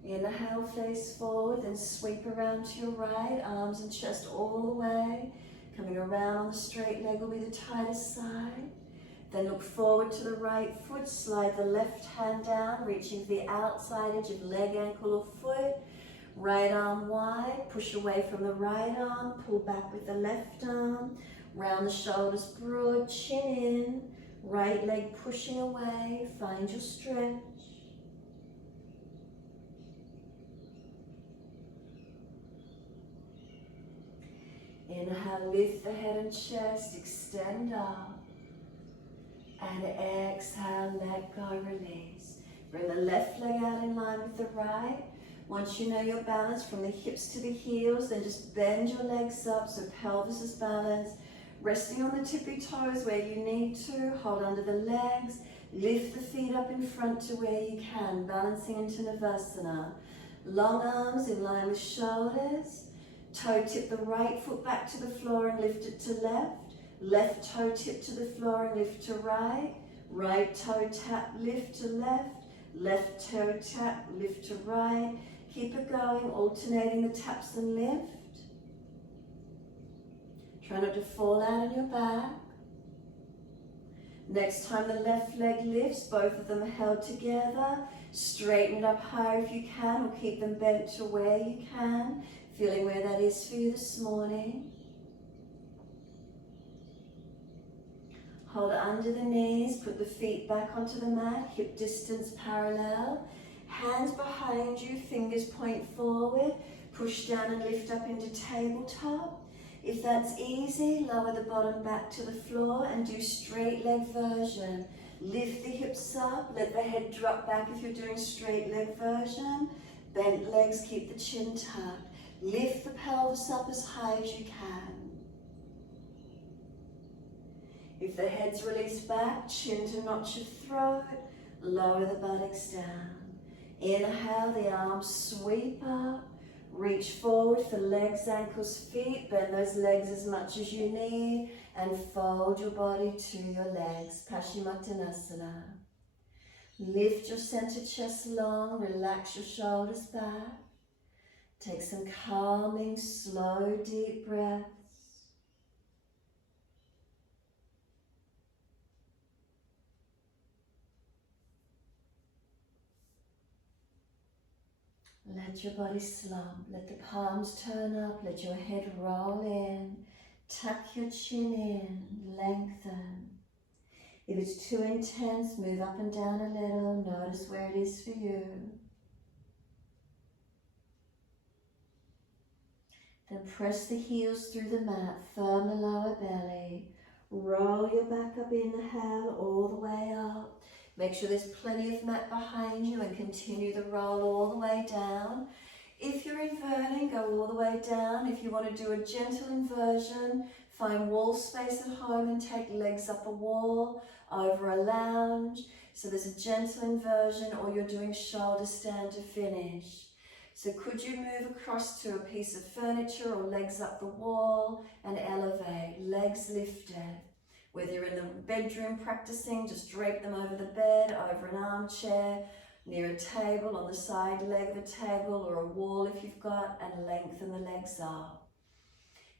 Inhale, face forward, then sweep around to your right, arms and chest all the way. Coming around on the straight leg will be the tightest side. Then look forward to the right foot, slide the left hand down, reaching for the outside edge of leg, ankle or foot. Right arm wide, push away from the right arm, pull back with the left arm. Round the shoulders broad, chin in, right leg pushing away, find your stretch. Inhale, lift the head and chest, extend up. And exhale, let go, release. Bring the left leg out in line with the right. Once you know your balance from the hips to the heels, then just bend your legs up so pelvis is balanced. Resting on the tippy toes where you need to, hold under the legs, lift the feet up in front to where you can, balancing into Navasana. Long arms in line with shoulders, toe tip the right foot back to the floor and lift it to left, left toe tip to the floor and lift to right, right toe tap, lift to left, left toe tap, lift to right. Keep it going, alternating the taps and lift. Try not to fall out on your back. Next time the left leg lifts, both of them are held together. Straighten it up high if you can, or keep them bent to where you can. Feeling where that is for you this morning. Hold under the knees, put the feet back onto the mat, hip distance parallel. Hands behind you, fingers point forward. Push down and lift up into tabletop. If that's easy, lower the bottom back to the floor and do straight leg version. Lift the hips up, let the head drop back if you're doing straight leg version. Bent legs, keep the chin tucked. Lift the pelvis up as high as you can. If the head's released back, chin to notch of throat, lower the buttocks down. Inhale, the arms sweep up. Reach forward for legs, ankles, feet. Bend those legs as much as you need and fold your body to your legs. Paschimottanasana. Lift your center chest long, relax your shoulders back. Take some calming, slow, deep breaths. Let your body slump, let the palms turn up, let your head roll in, tuck your chin in, lengthen. If it's too intense, move up and down a little, notice where it is for you. Then press the heels through the mat, firm the lower belly, roll your back up, inhale, all the way up. Make sure there's plenty of mat behind you and continue the roll all the way down. If you're inverting, go all the way down. If you want to do a gentle inversion, find wall space at home and take legs up a wall, over a lounge. So there's a gentle inversion, or you're doing shoulder stand to finish. So could you move across to a piece of furniture or legs up the wall and elevate, legs lifted. Whether you're in the bedroom practicing, just drape them over the bed, over an armchair, near a table, on the side leg of a table or a wall if you've got, and lengthen the legs up.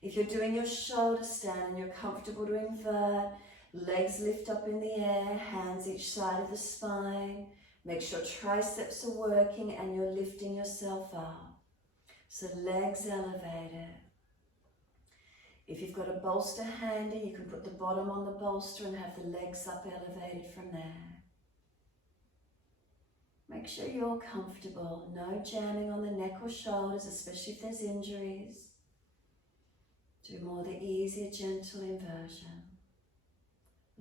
If you're doing your shoulder stand and you're comfortable to invert, legs lift up in the air, hands each side of the spine. Make sure triceps are working and you're lifting yourself up. So legs elevated. If you've got a bolster handy, you can put the bottom on the bolster and have the legs up elevated from there. Make sure you're comfortable. No jamming on the neck or shoulders, especially if there's injuries. Do more the easier, gentle inversion.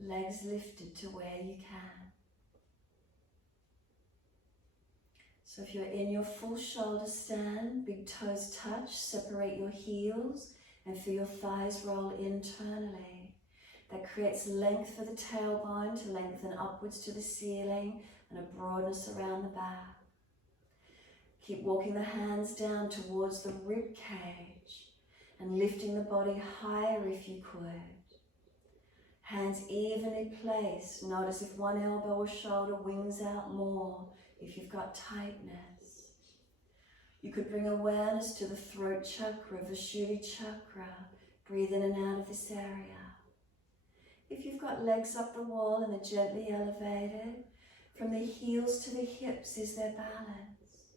Legs lifted to where you can. So if you're in your full shoulder stand, big toes touch, separate your heels and feel your thighs roll internally. That creates length for the tailbone to lengthen upwards to the ceiling and a broadness around the back. Keep walking the hands down towards the rib cage and lifting the body higher if you could. Hands evenly placed. Notice if one elbow or shoulder wings out more, if you've got tightness. You could bring awareness to the throat chakra, Vishuddhi chakra. Breathe in and out of this area. If you've got legs up the wall and they're gently elevated, from the heels to the hips is their balance.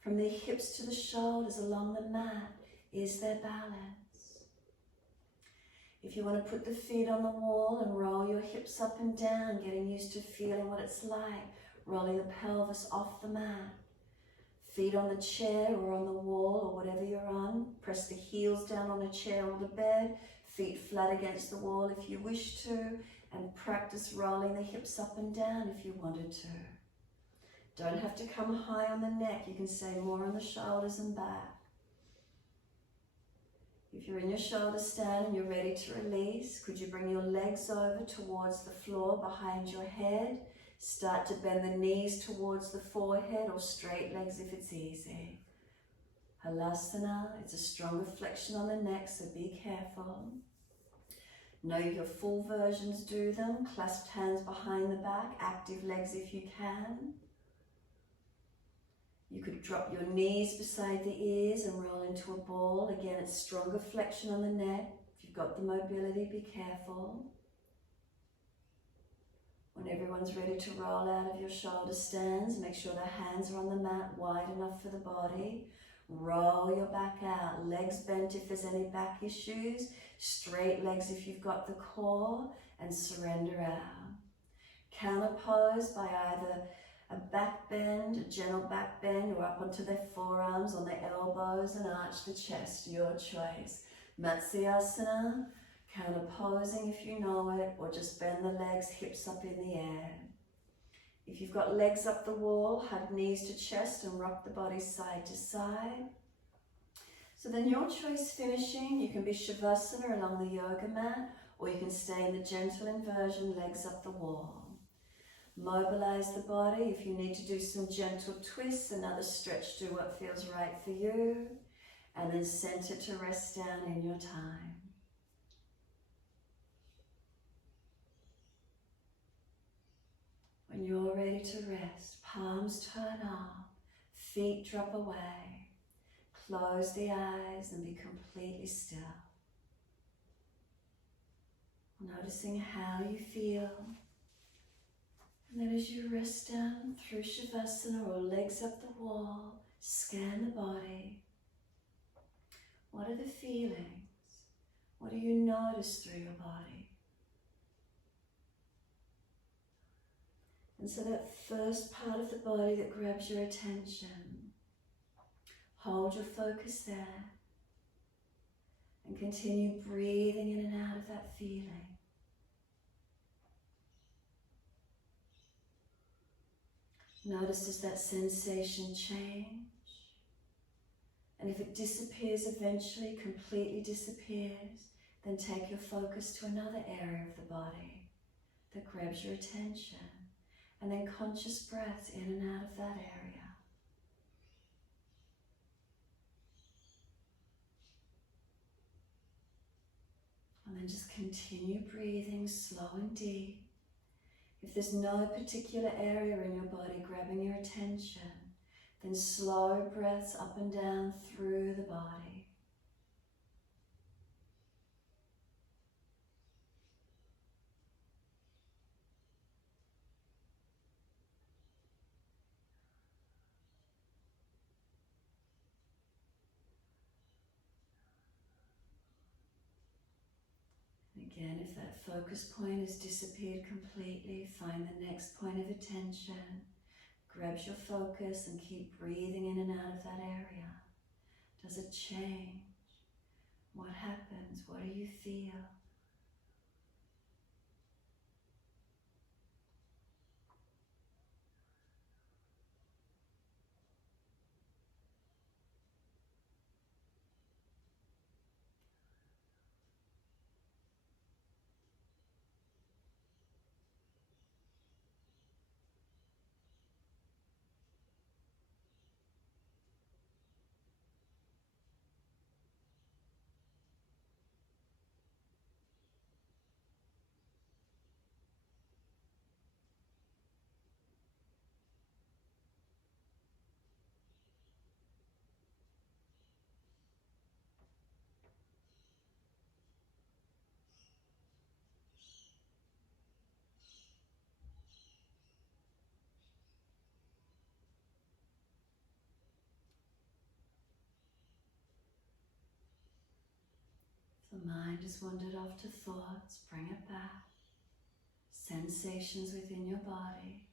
From the hips to the shoulders along the mat is their balance. If you want to put the feet on the wall and roll your hips up and down, getting used to feeling what it's like, rolling the pelvis off the mat. Feet on the chair or on the wall or whatever you're on. Press the heels down on a chair or the bed. Feet flat against the wall if you wish to. And practice rolling the hips up and down if you wanted to. Don't have to come high on the neck. You can stay more on the shoulders and back. If you're in your shoulder stand and you're ready to release, could you bring your legs over towards the floor behind your head? Start to bend the knees towards the forehead or straight legs if it's easy. Halasana, it's a stronger flexion on the neck, so be careful. Know your full versions do them. Clasped hands behind the back, active legs if you can. You could drop your knees beside the ears and roll into a ball. Again, it's stronger flexion on the neck. If you've got the mobility, be careful. When everyone's ready to roll out of your shoulder stands, make sure the hands are on the mat wide enough for the body. Roll your back out, legs bent if there's any back issues, straight legs if you've got the core, and surrender out. Counter pose by either a back bend, a gentle back bend, or up onto their forearms on their elbows and arch the chest, your choice. Matsyasana, counter posing if you know it, or just bend the legs, hips up in the air. If you've got legs up the wall, hug knees to chest and rock the body side to side. So then your choice finishing, you can be Shavasana along the yoga mat, or you can stay in the gentle inversion, legs up the wall. Mobilize the body. If you need to do some gentle twists, another stretch, do what feels right for you. And then center to rest down in your time. When you're ready to rest, palms turn up, feet drop away. Close the eyes and be completely still. Noticing how you feel. And then as you rest down through Shavasana or legs up the wall, scan the body. What are the feelings? What do you notice through your body? And so that first part of the body that grabs your attention, hold your focus there and continue breathing in and out of that feeling. Notice, does that sensation change? And if it disappears eventually, completely disappears, then take your focus to another area of the body that grabs your attention. And then conscious breaths in and out of that area. And then just continue breathing slow and deep. If there's no particular area in your body grabbing your attention, then slow breaths up and down through the body. Again, if that focus point has disappeared completely, find the next point of attention, grabs your focus and keep breathing in and out of that area. Does it change? What happens? What do you feel? The mind has wandered off to thoughts, bring it back. Sensations within your body.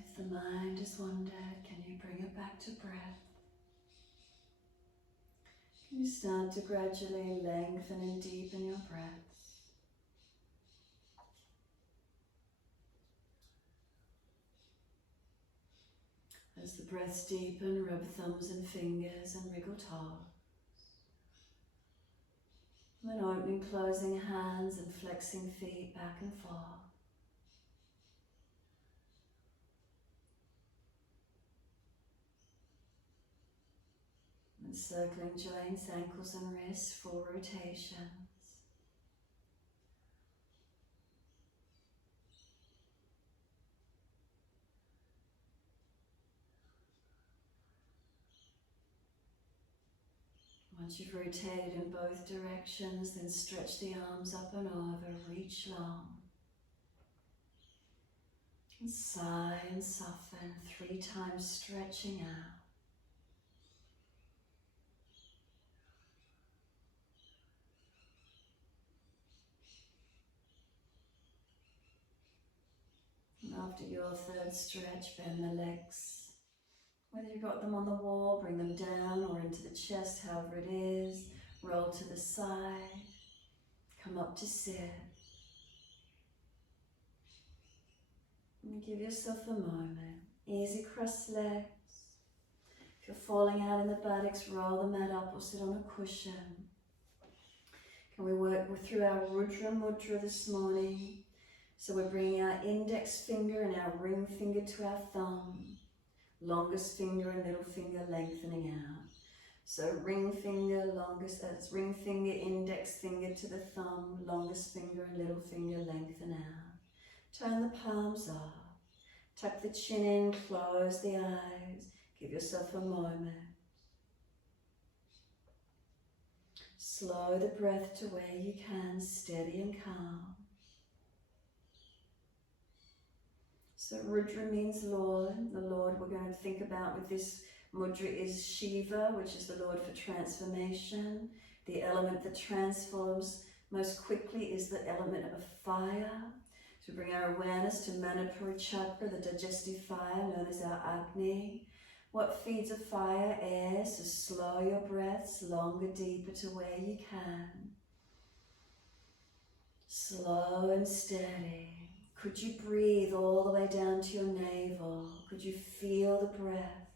If the mind has wandered, can you bring it back to breath? Can you start to gradually lengthen and deepen your breaths? As the breaths deepen, rub thumbs and fingers and wriggle toes. And then opening, closing hands and flexing feet back and forth. And circling joints, ankles and wrists, full rotations. Once you've rotated in both directions, then stretch the arms up and over, reach long. And sigh and soften 3 times, stretching out. And after your third stretch, bend the legs. Whether you've got them on the wall, bring them down or into the chest, however it is. Roll to the side. Come up to sit. And give yourself a moment. Easy cross legs. If you're falling out in the buttocks, roll the mat up or sit on a cushion. Can we work through our Rudra Mudra this morning? So we're bringing our index finger and our ring finger to our thumb. Longest finger and little finger lengthening out. So ring finger, ring finger, index finger to the thumb, longest finger and little finger lengthen out. Turn the palms up. Tuck the chin in, close the eyes. Give yourself a moment. Slow the breath to where you can, steady and calm. So Rudra means Lord. The Lord we're going to think about with this mudra is Shiva, which is the Lord for transformation. The element that transforms most quickly is the element of fire. So bring our awareness to Manipura chakra, the digestive fire known as our Agni. What feeds a fire? Air. So slow your breaths, longer, deeper to where you can. Slow and steady. Could you breathe all the way down to your navel? Could you feel the breath?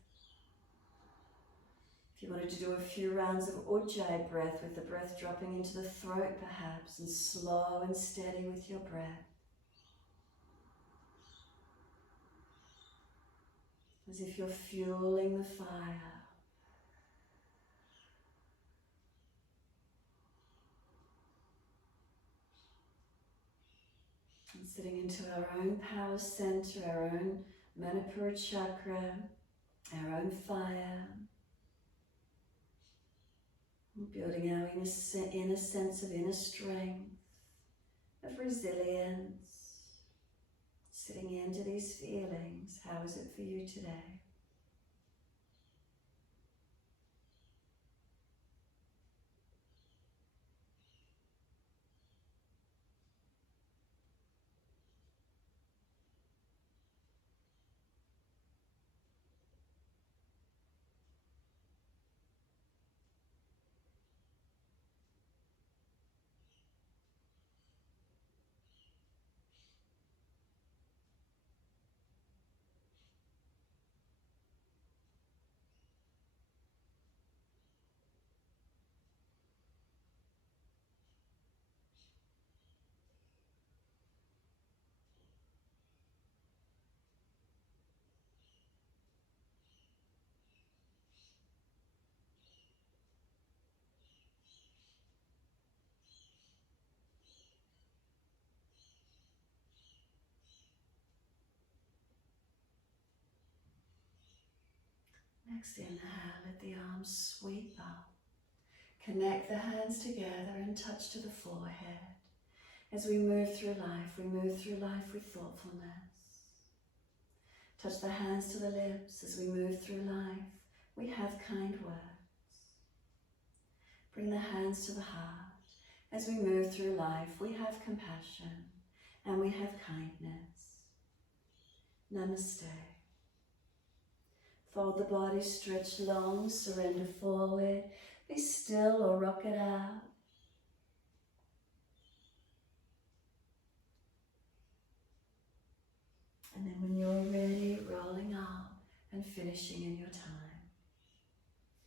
If you wanted to do a few rounds of Ujjayi breath with the breath dropping into the throat perhaps, and slow and steady with your breath. As if you're fueling the fire. Sitting into our own power center, our own Manipura chakra, our own fire. Building our inner sense of inner strength, of resilience. Sitting into these feelings. How is it for you today? Next inhale, let the arms sweep up. Connect the hands together and touch to the forehead. As we move through life with thoughtfulness. Touch the hands to the lips as we move through life. We have kind words. Bring the hands to the heart. As we move through life, we have compassion and we have kindness. Namaste. Fold the body, stretch long, surrender forward. Be still or rock it out. And then when